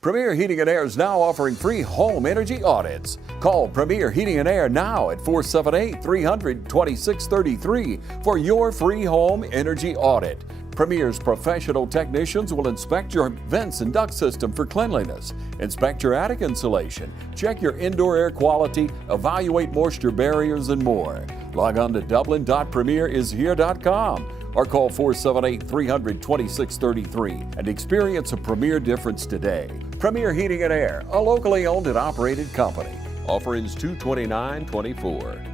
Premier Heating and Air is now offering free home energy audits. Call Premier Heating and Air now at 478-300-2633 for your free home energy audit. Premier's professional technicians will inspect your vents and duct system for cleanliness, inspect your attic insulation, check your indoor air quality, evaluate moisture barriers, and more. Log on to dublin.premierishere.com or call 478-300-2633 and experience a Premier difference today. Premier Heating and Air, a locally owned and operated company. Offer ends 2/29/24.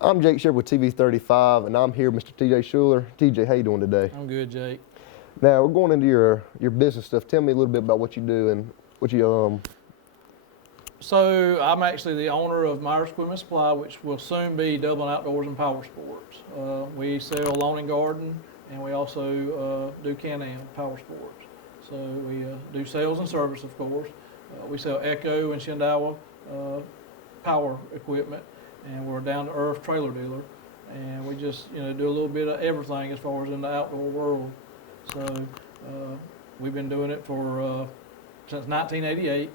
I'm Jake Shepherd with TV35, and I'm here with Mr. TJ Shuler. TJ, how you doing today? I'm good, Jake. Now, we're going into your business stuff. Tell me a little bit about what you do and what you So I'm actually the owner of Myers Equipment Supply, which will soon be Dublin Outdoors and Powersports. We sell lawn and garden, and we also do Can-Am Powersports. So we do sales and service, of course. We sell Echo and Shindawa power equipment, and we're a down-to-earth trailer dealer. And we just do a little bit of everything as far as in the outdoor world. So we've been doing it for since 1988.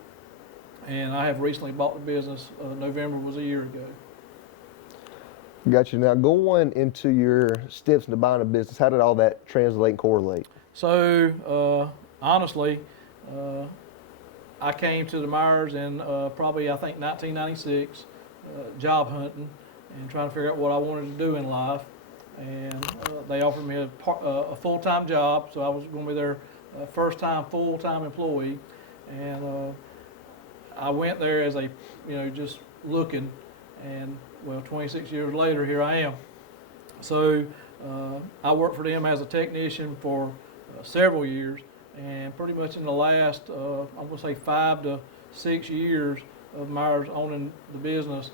And I have recently bought the business. November was a year ago. Got you. Now, going into your steps into buying a business, how did all that translate and correlate? So, honestly, I came to the Myers in probably, I think, 1996, job hunting and trying to figure out what I wanted to do in life. And they offered me a full-time job, so I was going to be their first-time full-time employee. And I went there as a, just looking, and well, 26 years later, here I am. So I worked for them as a technician for several years, and pretty much in the last, I'm going to say 5 to 6 years of Myers owning the business,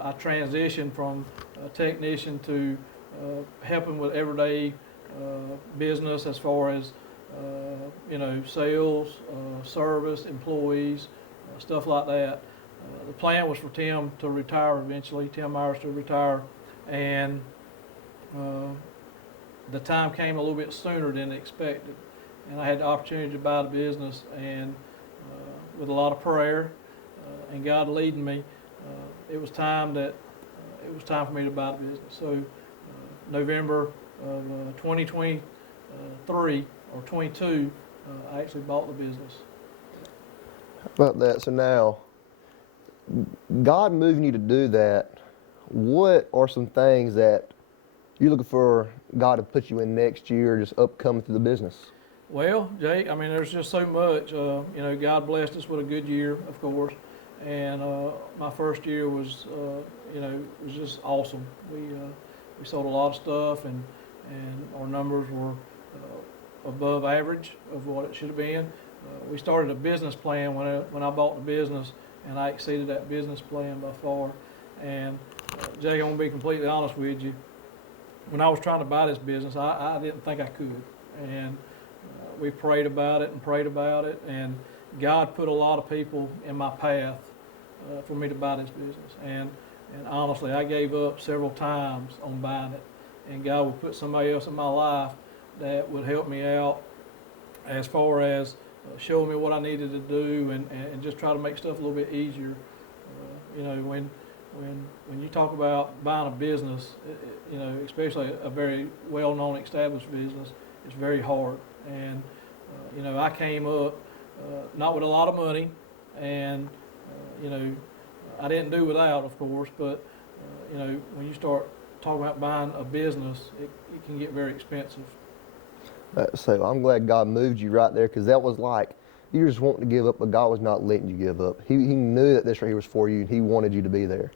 I transitioned from a technician to helping with everyday business as far as, sales, service, employees, stuff like that. The plan was for Tim to retire eventually, Tim Myers to retire, and the time came a little bit sooner than expected. And I had the opportunity to buy the business, and with a lot of prayer and God leading me, it was time for me to buy the business. So November of 2023 or 22, I actually bought the business. About that, so now, God moving you to do that, what are some things that you're looking for God to put you in next year, just upcoming through the business? Well, Jake, I mean, there's just so much. God blessed us with a good year, of course, and my first year was, was just awesome. We sold a lot of stuff, and our numbers were above average of what it should have been. We started a business plan when I bought the business, and I exceeded that business plan by far. And Jay, I'm gonna be completely honest with you. When I was trying to buy this business, I didn't think I could, and we prayed about it, and God put a lot of people in my path for me to buy this business. And honestly, I gave up several times on buying it, and God would put somebody else in my life that would help me out as far as showing me what I needed to do, and just try to make stuff a little bit easier. When you talk about buying a business, especially a very well-known established business, it's very hard. And I came up not with a lot of money, and I didn't do without, of course, but when you start talking about buying a business, it can get very expensive. So I'm glad God moved you right there, because that was like you were just wanting to give up, but God was not letting you give up. He knew that this right here was for you, and He wanted you to be there.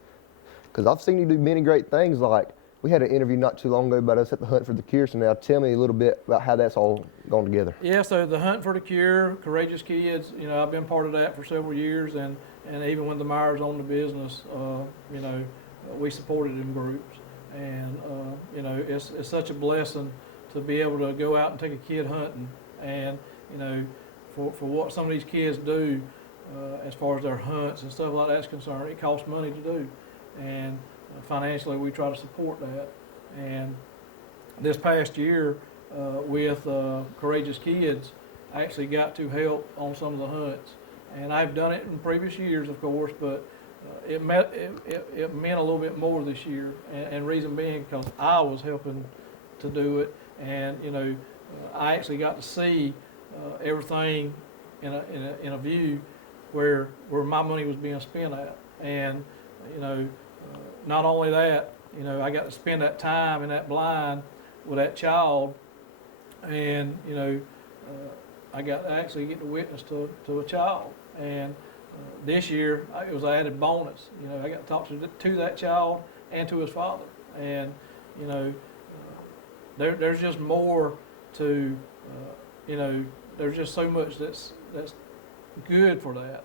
Because I've seen you do many great things. Like we had an interview not too long ago about us at the Hunt for the Cure. So now tell me a little bit about how that's all gone together. Yeah, so the Hunt for the Cure, Courageous Kids, I've been part of that for several years, and even when the Myers owned the business, we supported them groups. And it's such a blessing to be able to go out and take a kid hunting, and for what some of these kids do as far as their hunts and stuff like that's concerned, it costs money to do, and financially we try to support that. And this past year with Courageous Kids, I actually got to help on some of the hunts. And I've done it in previous years, of course, but it meant a little bit more this year. And reason being, because I was helping to do it, and I actually got to see everything in a view where my money was being spent at. And not only that, I got to spend that time in that blind with that child, and I got to actually get to witness to a child. And this year it was an added bonus. I got to talk to that child and to his father. And there's just more to there's just so much that's good for that.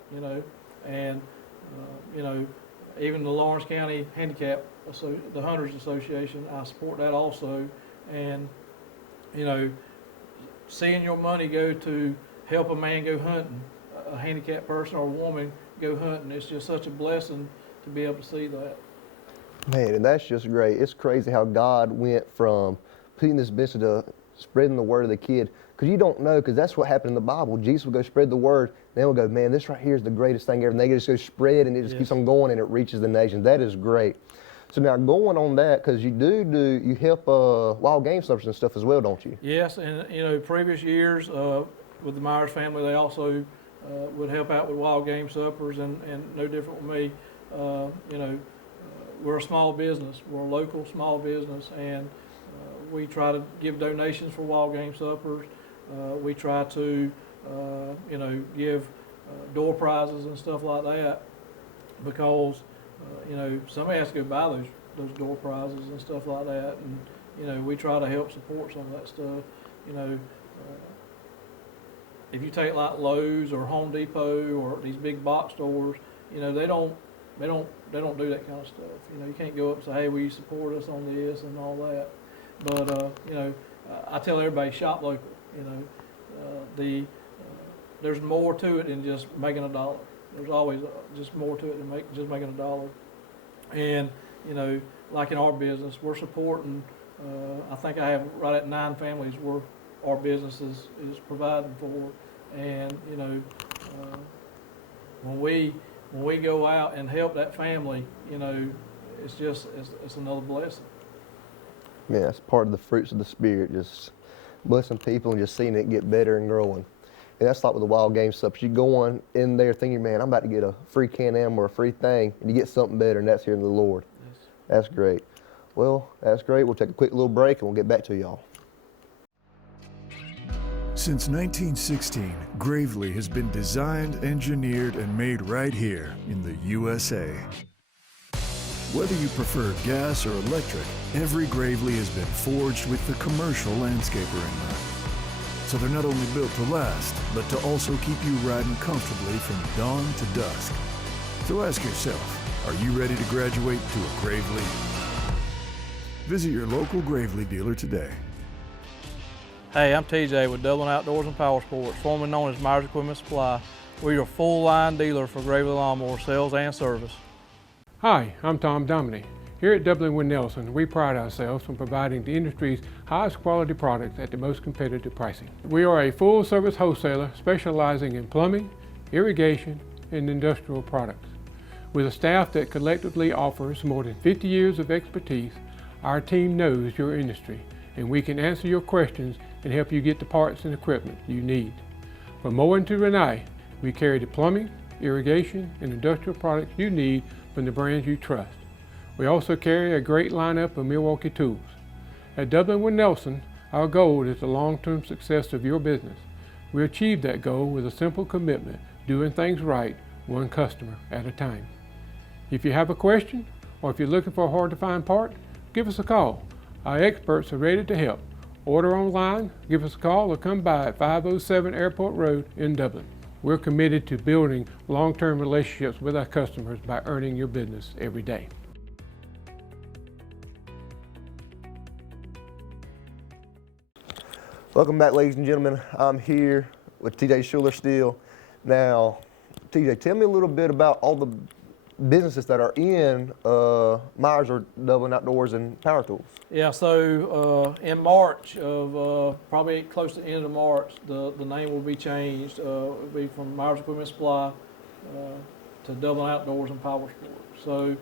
And even the Lawrence County Handicap, the Hunters Association, I support that also. And seeing your money go to help a man go hunting, a handicapped person or a woman go hunting, it's just such a blessing to be able to see that. Man, and that's just great. It's crazy how God went from putting this business to spreading the word of the kid. Because you don't know, because that's what happened in the Bible. Jesus would go spread the word, and they would go, man, this right here is the greatest thing ever. And they just go spread, and it just keeps on going, and it reaches the nations. That is great. So now going on that, because you help wild game suppers and stuff as well, don't you? Yes, and previous years with the Myers family, they also would help out with wild game suppers, and no different with me. We're a small business. We're a local small business, and we try to give donations for wild game suppers. We try to, give door prizes and stuff like that, because somebody has to go buy those door prizes and stuff like that, and we try to help support some of that stuff. If you take like Lowe's or Home Depot or these big box stores, they don't do that kind of stuff. You can't go up and say, hey, will you support us on this and all that. But I tell everybody, shop local. There's more to it than just making a dollar. There's always just more to it than just making a dollar. And like in our business, we're supporting. I think I have right at 9 families where our business is providing for. And when we go out and help that family, it's another blessing. Yeah, it's part of the fruits of the Spirit, just blessing people and just seeing it get better and growing. And that's like with the wild game stuff. You go on in there thinking, man, I'm about to get a free Can-Am or a free thing, and you get something better, and that's here in the Lord. Yes. That's great. Well, that's great. We'll take a quick little break, and we'll get back to y'all. Since 1916, Gravely has been designed, engineered, and made right here in the USA. Whether you prefer gas or electric, every Gravely has been forged with the commercial landscaper in mind. So they're not only built to last, but to also keep you riding comfortably from dawn to dusk. So ask yourself, are you ready to graduate to a Gravely? Visit your local Gravely dealer today. Hey, I'm TJ with Dublin Outdoors and Powersports, formerly known as Myers Equipment Supply. We're your full-line dealer for Gravely lawnmower sales and service. Hi, I'm Tom Dominy. Here at Dublin with Nelson, we pride ourselves on providing the industry's highest quality products at the most competitive pricing. We are a full-service wholesaler specializing in plumbing, irrigation, and industrial products. With a staff that collectively offers more than 50 years of expertise, our team knows your industry, and we can answer your questions and help you get the parts and equipment you need. From Moen to Renee, we carry the plumbing, irrigation, and industrial products you need from the brands you trust. We also carry a great lineup of Milwaukee tools. At Dublin with Nelson, our goal is the long-term success of your business. We achieve that goal with a simple commitment, doing things right, one customer at a time. If you have a question, or if you're looking for a hard-to-find part, give us a call. Our experts are ready to help. Order online, give us a call, or come by at 507 Airport Road in Dublin. We're committed to building long-term relationships with our customers by earning your business every day. Welcome back, ladies and gentlemen. I'm here with TJ Shuler still. Now, TJ, tell me a little bit about all the businesses that are in Myers or Dublin Outdoors and Power Tools? Yeah, so in March of probably close to the end of March, the name will be changed. It'll be from Myers Equipment Supply to Dublin Outdoors and Powersports. So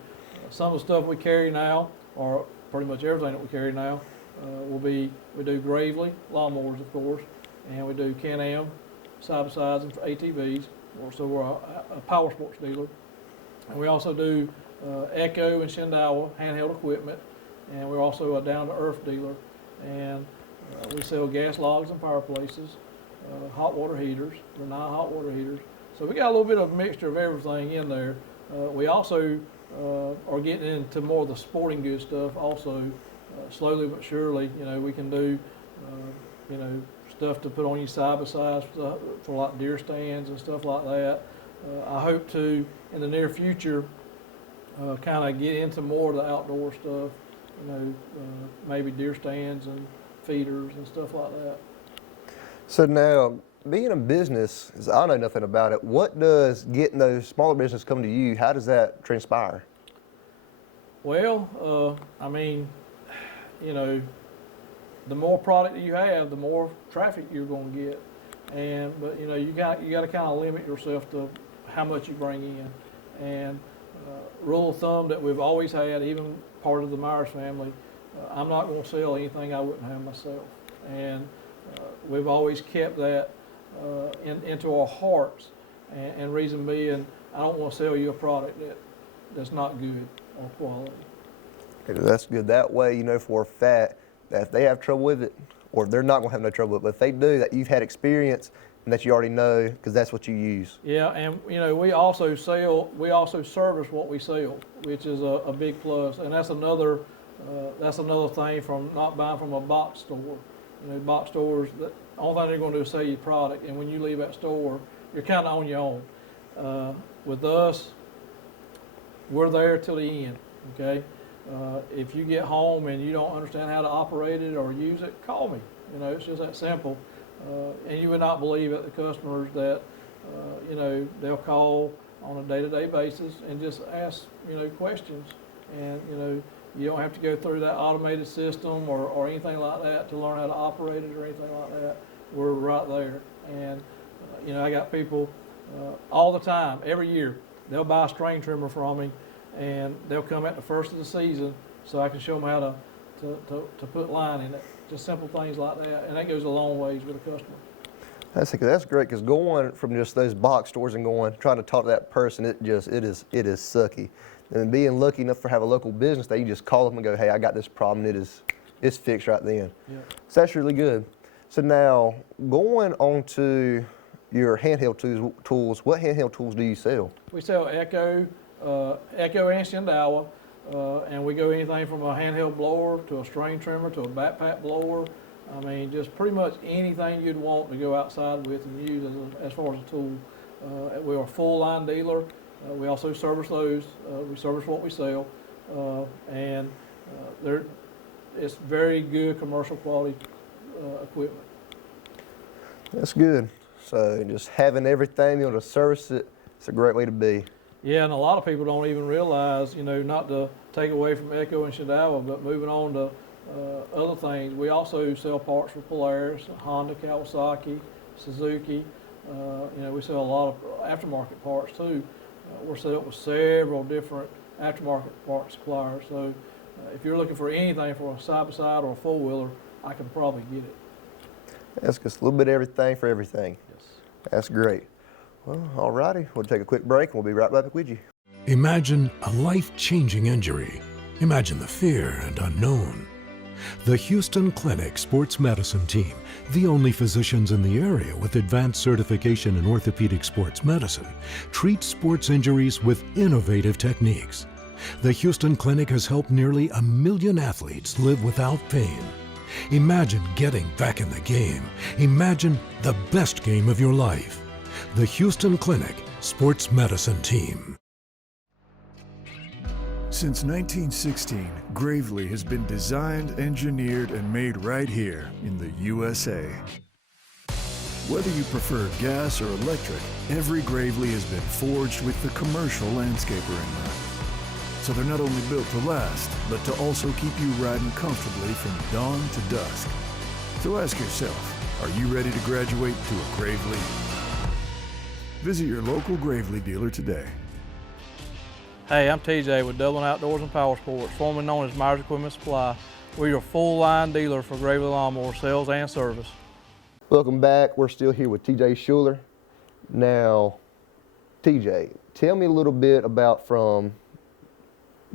some of the stuff we carry now, or pretty much everything that we carry now, we do Gravely lawnmowers, of course, and we do Can-Am side-by-sides and ATVs. So we're a Powersports dealer. And we also do Echo and Shindawa handheld equipment, and we're also a down-to-earth dealer. And we sell gas logs and fireplaces, hot water heaters, Lanai hot water heaters. So we got a little bit of a mixture of everything in there. We also are getting into more of the sporting goods stuff also, slowly but surely. You know, we can do, you know, stuff to put on your side-by-sides for like deer stands and stuff like that. I hope to, in the near future, kind of get into more of the outdoor stuff, you know, maybe deer stands and feeders and stuff like that. So now, being a business, as I know nothing about it, what does getting those smaller businesses come to you, how does that transpire? Well, I mean, you know, the more product that you have, the more traffic you're going to get. But you know, you got to kind of limit yourself to how much you bring in. And rule of thumb that we've always had, even part of the Myers family, I'm not going to sell anything I wouldn't have myself. And we've always kept that into our hearts. And reason being, I don't want to sell you a product that's not good or quality. Okay, that's good. That way, you know for a fact that if they have trouble with it, or they're not going to have no trouble with it, but if they do, that you've had experience and that you already know because that's what you use. Yeah, and you know, we also service what we sell, which is a big plus. And that's another thing from not buying from a box store. You know, box stores, the only thing they're going to do is sell you product, and when you leave that store, you're kind of on your own. With us, we're there till the end, okay? If you get home and you don't understand how to operate it or use it, call me. You know, it's just that simple. And you would not believe it, the customers that, you know, they'll call on a day-to-day basis and just ask, you know, questions. And, you know, you don't have to go through that automated system or anything like that to learn how to operate it or anything like that. We're right there. And, you know, I got people all the time, every year, they'll buy a string trimmer from me, and they'll come at the first of the season so I can show them how to put line in it. Just simple things like that, and that goes a long ways with a customer. That's great, because going from just those box stores and trying to talk to that person, it is sucky. And being lucky enough to have a local business that you just call them and go, hey, I got this problem, it's fixed right then. Yeah. So that's really good. So now, going on to your handheld tools, what handheld tools do you sell? We sell Echo and Shindawa, and we go anything from a handheld blower to a string trimmer to a backpack blower. I mean, just pretty much anything you'd want to go outside with and use as far as a tool. We're a full line dealer. We also service those. We service what we sell, and it's very good commercial quality equipment. That's good. So just having everything, being able to service it, it's a great way to be. Yeah, and a lot of people don't even realize, you know, not to take away from Echo and Shindawa, but moving on to other things. We also sell parts for Polaris, Honda, Kawasaki, Suzuki. You know, we sell a lot of aftermarket parts too. We're set up with several different aftermarket parts suppliers. So if you're looking for anything for a side-by-side or a four-wheeler, I can probably get it. That's just a little bit of everything for everything. Yes. That's great. Well, all righty. We'll take a quick break and we'll be right back with you. Imagine a life-changing injury. Imagine the fear and unknown. The Houston Clinic Sports Medicine Team, the only physicians in the area with advanced certification in orthopedic sports medicine, treats sports injuries with innovative techniques. The Houston Clinic has helped nearly 1 million athletes live without pain. Imagine getting back in the game. Imagine the best game of your life. The Houston Clinic Sports Medicine Team. Since 1916, Gravely has been designed, engineered, and made right here in the USA. Whether you prefer gas or electric, every Gravely has been forged with the commercial landscaper in mind. So they're not only built to last, but to also keep you riding comfortably from dawn to dusk. So ask yourself, are you ready to graduate to a Gravely? Visit your local Gravely dealer today. Hey, I'm TJ with Dublin Outdoors and Powersports, formerly known as Myers Equipment Supply. We're your full-line dealer for Gravely lawnmower sales and service. Welcome back. We're still here with TJ Shuler. Now, TJ, tell me a little bit about from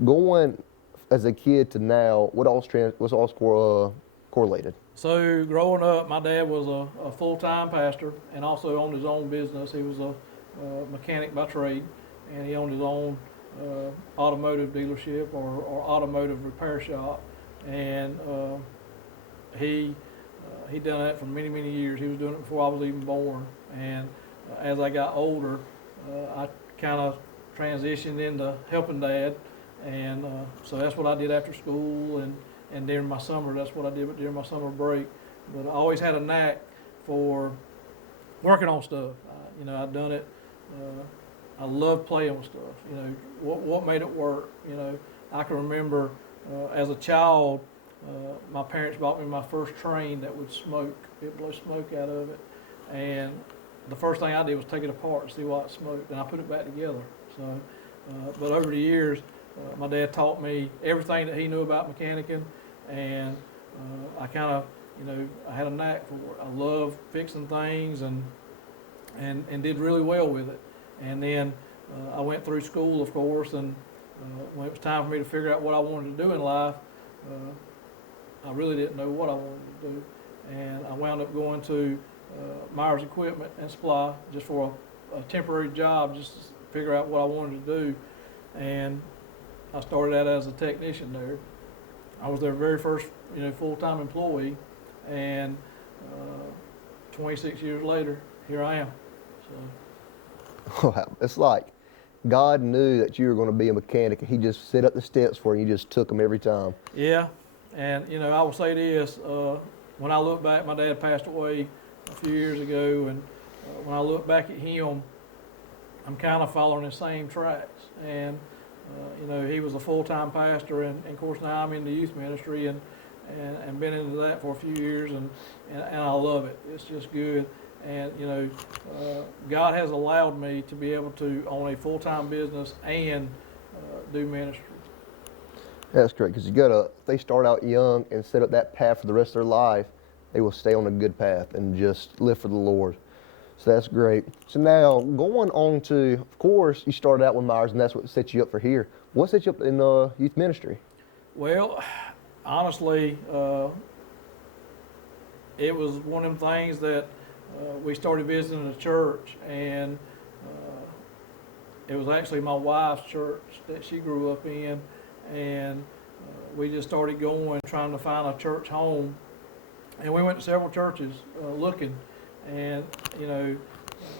going as a kid to now, what's all correlated? So growing up, my dad was a full-time pastor and also owned his own business. He was a mechanic by trade, and he owned his own automotive dealership or automotive repair shop. And he done that for many, many years. He was doing it before I was even born. And as I got older, I kind of transitioned into helping Dad. And so that's what I did after school and during my summer. That's what I did during my summer break. But I always had a knack for working on stuff. You know, I'd done it. I loved playing with stuff. You know, what made it work. You know, I can remember as a child, my parents bought me my first train that would smoke. It blew smoke out of it, and the first thing I did was take it apart and see why it smoked, and I put it back together. So, but over the years, my dad taught me everything that he knew about mechanicking, and I kind of, you know, I had a knack for it. I loved fixing things and did really well with it. And then I went through school, of course, and when it was time for me to figure out what I wanted to do in life, I really didn't know what I wanted to do. And I wound up going to Myers Equipment and Supply just for a temporary job, just to figure out what I wanted to do. And I started out as a technician there. I was their very first, you know, full-time employee, and 26 years later, here I am. So. Wow, it's like God knew that you were going to be a mechanic, and He just set up the steps for you. You just took them every time. Yeah, and you know, I will say this: when I look back, my dad passed away a few years ago, and when I look back at him, I'm kind of following the same tracks. And you know, he was a full-time pastor, and of course now I'm in the youth ministry, and been into that for a few years, and I love it. It's just good. And you know, God has allowed me to be able to own a full-time business and do ministry. That's great, because if they start out young and set up that path for the rest of their life, they will stay on a good path and just live for the Lord. So that's great. So now, going on to, of course, you started out with Myers, and that's what set you up for here. What set you up in youth ministry? Well, honestly, it was one of them things that we started visiting a church, and it was actually my wife's church that she grew up in, and we just started going, trying to find a church home, and we went to several churches looking, and you know,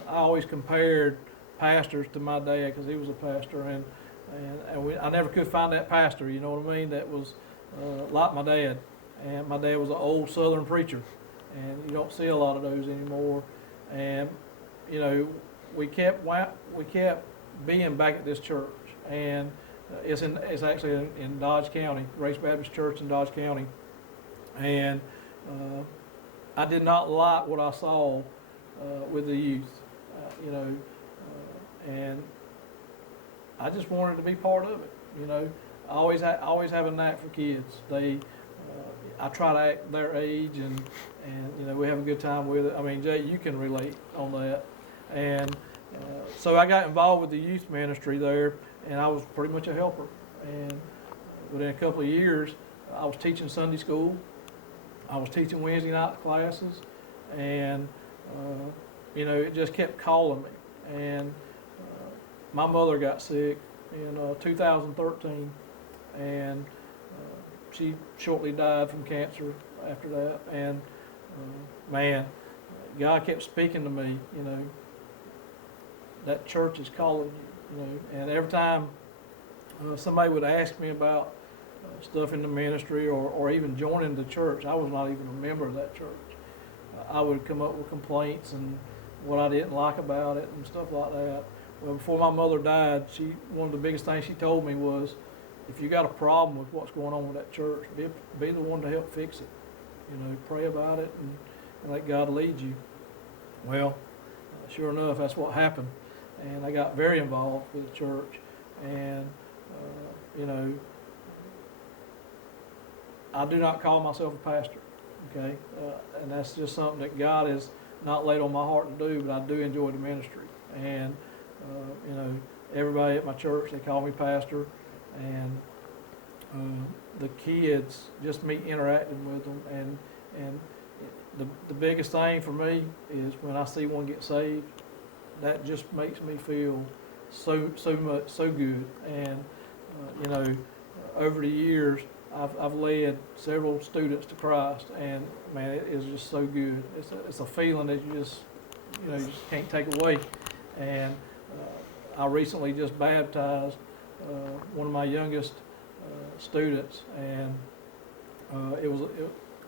I always compared pastors to my dad because he was a pastor, and I never could find that pastor, you know what I mean, that was like my dad. And my dad was an old Southern preacher, and you don't see a lot of those anymore. And you know, we kept being back at this church, and it's actually in Dodge County, Grace Baptist Church in Dodge County. And I did not like what I saw with the youth, you know, and I just wanted to be part of it. You know, I always have a knack for kids. I try to act their age, and you know, we have a good time with it. I mean, Jay, you can relate on that. And so I got involved with the youth ministry there, and I was pretty much a helper. And within a couple of years, I was teaching Sunday school. I was teaching Wednesday night classes, and you know, it just kept calling me. And my mother got sick in 2013, and she shortly died from cancer after that. And man, God kept speaking to me, you know, that church is calling you, you know. And every time somebody would ask me about stuff in the ministry or even joining the church, I was not even a member of that church. I would come up with complaints and what I didn't like about it and stuff like that. Well, before my mother died, one of the biggest things she told me was, if you got a problem with what's going on with that church, be the one to help fix it. You know, pray about it and let God lead you. Well, sure enough, that's what happened. And I got very involved with the church. And, you know, I do not call myself a pastor, okay? And that's just something that God has not laid on my heart to do, but I do enjoy the ministry. And, you know, everybody at my church, they call me pastor. And the kids, just me interacting with them. And the biggest thing for me is when I see one get saved, that just makes me feel so good. And, you know, over the years, I've led several students to Christ, and man, it is just so good. It's a feeling that you just can't take away. And I recently just baptized one of my youngest students, and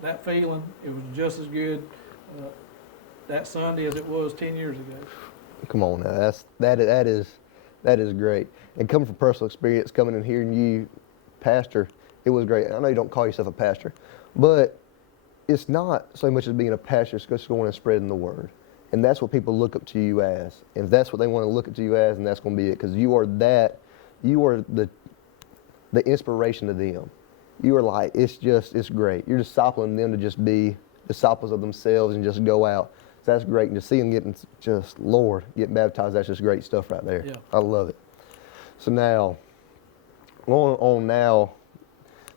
that feeling, it was just as good that Sunday as it was 10 years ago. Come on now, that is great. And coming from personal experience, coming and hearing you, pastor, it was great. I know you don't call yourself a pastor, but it's not so much as being a pastor, it's just going and spreading the word. And that's what people look up to you as. And if that's what they want to look up to you as, and that's going to be it, because you are the inspiration to them. You are like, it's great. You're discipling them to just be disciples of themselves and just go out. So that's great. And to see them getting baptized, that's just great stuff right there. Yeah. I love it. So now, going on now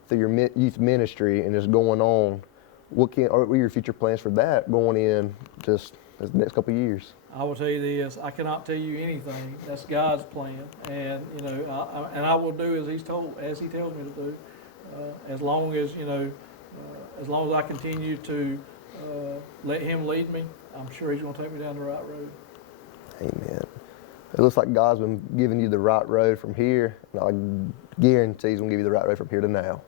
through your youth ministry and just going on, what are your future plans for that going in just the next couple of years? I will tell you this, I cannot tell you anything. That's God's plan. And, you know, I will do as he tells me to do. As long as I continue to let him lead me, I'm sure he's going to take me down the right road. Amen. It looks like God's been giving you the right road from here, and I guarantee he's going to give you the right road from here to now.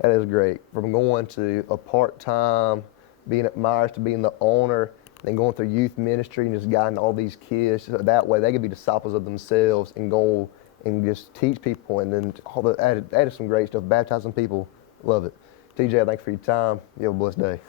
That is great. From going to a part-time, being at Myers, to being the owner, then going through youth ministry and just guiding all these kids. So that way they can be disciples of themselves and go and just teach people, and then that is some great stuff, baptizing people. Love it. TJ, thank you for your time. You have a blessed day.